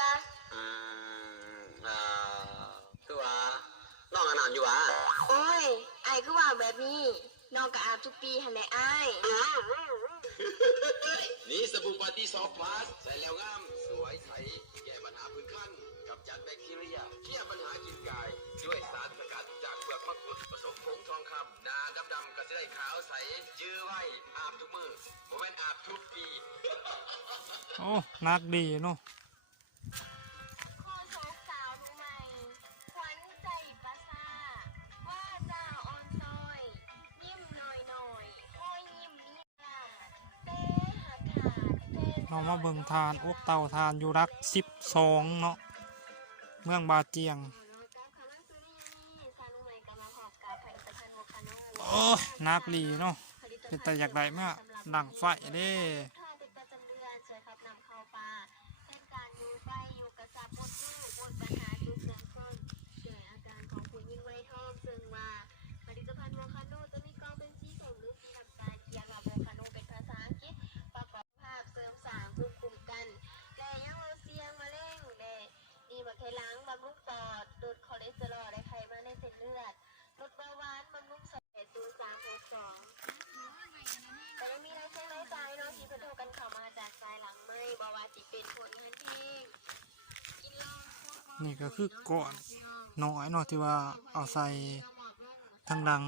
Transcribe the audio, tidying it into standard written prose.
ออืคือว่าน้องอาบน้ำอยู่วะโอ้ยไอ้คือว่าแบบนี้น้องก็อาบทุกปีหันแหละไอ้นี่สบู่ปาร์ตี้ซอฟต์พลัสใส่แล้วงามสวยใสแก้ปัญหาพื้นคันกับจัดแบคทีเรียเคลียร์ปัญหากินกายด้วยสารสกัดจากเปลือกมะกรูดผสมผงทองคำหน้าดำๆก็จะได้ขาวใสยื้อไว้อาบทุกมือโมเมนอาบทุกปี โอ้นักดีเนาะข้อโชคสาวรู้ไหมขวัญใจประสาว่าจะอ่อนซอยยิ้มหน่อยหน่อยโอ้ยยิ้มนี่ล่ะเต้หักขาดเต้เรามาเบิ่งทานอบเตาทานอยู่รัก12เนาะเมืองบาเจียงโอ้นักดีเนาะเป็นแต่อยากได้มากดังไฟเด้ไขล้างบำรุงปอดลดคอเลสเตอรอลและไขมันในเส้นเลือดลดเบาหวานบำรุงสมอง0362แต่ยังมีรายเช็ครายจ่ายเนาะที่เพิ่นโทรกันเข้ามาจากสายหลังไม่บ่ว่าสิเป็นผลทันทีกินลองนี่ก็คือก่อนน้อยเนาะที่ว่าเอาใส่ทางหลัง